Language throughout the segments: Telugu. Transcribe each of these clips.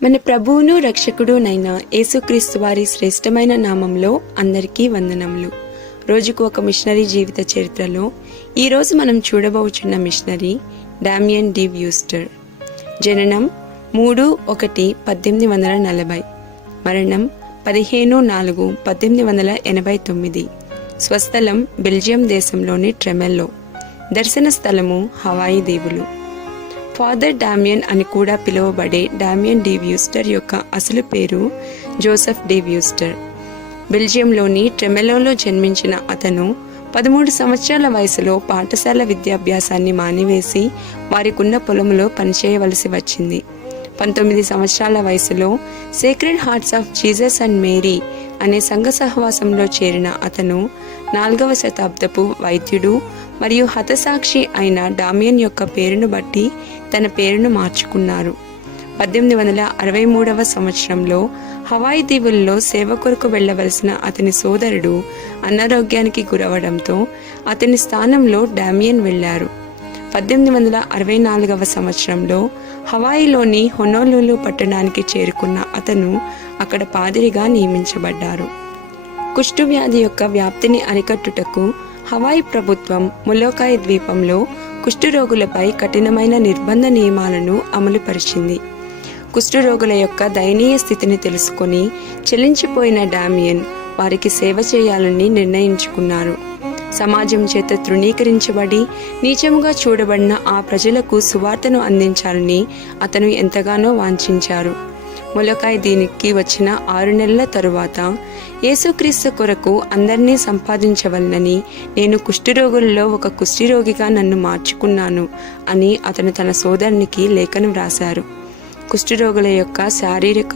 మన ప్రభువును రక్షకుడునైన యేసుక్రీస్తు వారి శ్రేష్టమైన నామంలో అందరికీ వందనములు. రోజుకు ఒక మిషనరీ జీవిత చరిత్రలో ఈరోజు మనం చూడబోచున్న మిషనరీ డామియన్ డి వ్యూస్టర్. జననం 3/1/1840, మరణం 15/4/1889. స్వస్థలం బెల్జియం దేశంలోని ట్రెమెల్లో. దర్శన స్థలము హవాయి దీవులు. ఫాదర్ డామియన్ అని కూడా పిలువబడే డామియన్ డి వ్యూస్టర్ యొక్క అసలు పేరు జోసెఫ్ డి వ్యూస్టర్. బెల్జియంలోని ట్రెమెలోలో జన్మించిన అతను 13 సంవత్సరాల వయసులో పాఠశాల విద్యాభ్యాసాన్ని మానివేసి వారికున్న పొలంలో పనిచేయవలసి వచ్చింది. 19 సంవత్సరాల వయసులో sacred hearts of Jesus and Mary అనే సంఘ సహవాసంలో చేరిన అతను 4వ శతాబ్దపు వైద్యుడు మరియు హతసాక్షి అయిన డామియన్ యొక్క పేరును బట్టి తన పేరును మార్చుకున్నారు. 1863వ సంవత్సరంలో హవాయి దీవుల్లో సేవ కొరకు వెళ్లవలసిన అతని సోదరుడు అనారోగ్యానికి గురవడంతో అతని స్థానంలో డామియన్ వెళ్లారు. 1864వ సంవత్సరంలో హవాయిలోని హొనోలులు పట్టణానికి చేరుకున్న అతను అక్కడ పాదిరిగా నియమించబడ్డారు. కుష్ఠవ్యాధి యొక్క వ్యాప్తిని అరికట్టుటకు హవాయి ప్రభుత్వం మొలోకాయ్ ద్వీపంలో కుష్ఠరోగులపై కఠినమైన నిర్బంధ నియమాలను అమలుపరిచింది. కుష్ఠరోగుల యొక్క దయనీయ స్థితిని తెలుసుకొని చెల్లించిపోయిన డామియన్ వారికి సేవ చేయాలని నిర్ణయించుకున్నారు. సమాజం చేత తృణీకరించబడి నీచముగా చూడబడిన ఆ ప్రజలకు సువార్తను అందించాలని అతను ఎంతగానో వాంఛించారు. మొలోకాయ్ దీనికి వచ్చిన 6 నెలల తరువాత యేసుక్రీస్తు కొరకు అందరినీ సంపాదించవలనని నేను కుష్ఠరోగులలో ఒక కుష్ఠరోగిగా నన్ను మార్చుకున్నాను అని అతను తన సోదరునికి లేఖను వ్రాశారు. కుష్ఠరోగుల యొక్క శారీరక,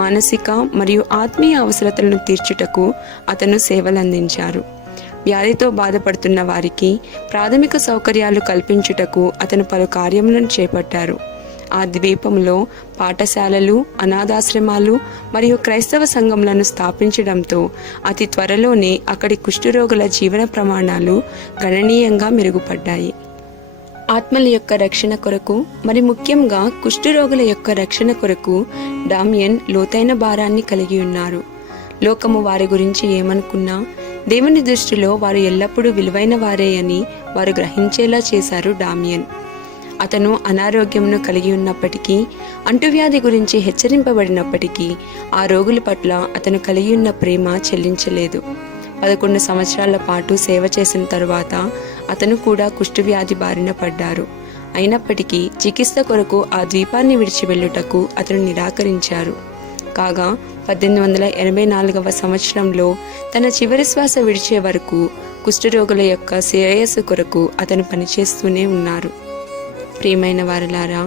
మానసిక మరియు ఆత్మీయ అవసరతలను తీర్చుటకు అతను సేవలందించారు. వ్యాధితో బాధపడుతున్న వారికి ప్రాథమిక సౌకర్యాలు కల్పించుటకు అతను పలు కార్యములను చేపట్టారు. ఆ ద్వీపంలో పాఠశాలలు, అనాథాశ్రమాలు మరియు క్రైస్తవ సంఘములను స్థాపించడంతో అతి త్వరలోనే అక్కడి కుష్ఠరోగుల జీవన ప్రమాణాలు గణనీయంగా మెరుగుపడ్డాయి. ఆత్మల యొక్క రక్షణ కొరకు, మరి ముఖ్యంగా కుష్ఠరోగుల యొక్క రక్షణ కొరకు డామియన్ లోతైన భారాన్ని కలిగి ఉన్నారు. లోకము వారి గురించి ఏమనుకున్నా దేవుని దృష్టిలో వారు ఎల్లప్పుడూ విలువైన వారే అని వారు గ్రహించేలా చేశారు డామియన్. అతను అనారోగ్యమును కలిగి ఉన్నప్పటికీ, అంటువ్యాధి గురించి హెచ్చరింపబడినప్పటికీ ఆ రోగుల పట్ల అతను కలిగి ఉన్న ప్రేమ చెల్లించలేదు. 11 సంవత్సరాల పాటు సేవ చేసిన తరువాత అతను కూడా కుష్ఠవ్యాధి బారిన పడ్డారు. అయినప్పటికీ చికిత్స కొరకు ఆ ద్వీపాన్ని విడిచి వెళ్ళుటకు అతను నిరాకరించారు. కాగా 1884వ సంవత్సరంలో తన చివరి శ్వాస విడిచే వరకు కుష్ఠరోగుల యొక్క శ్రేయస్సు కొరకు అతను పనిచేస్తూనే ఉన్నారు. ప్రియమైన వారలారా,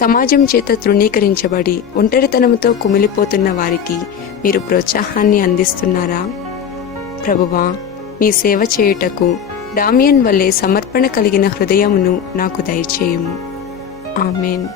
సమాజం చేత తృణీకరించబడి ఒంటరితనంతో కుమిలిపోతున్న వారికి మీరు ప్రోత్సాహాన్ని అందిస్తున్నారా? ప్రభువా, మీ సేవ చేయుటకు డామియన్ వలె సమర్పణ కలిగిన హృదయమును నాకు దయచేయుము. ఆమేన్.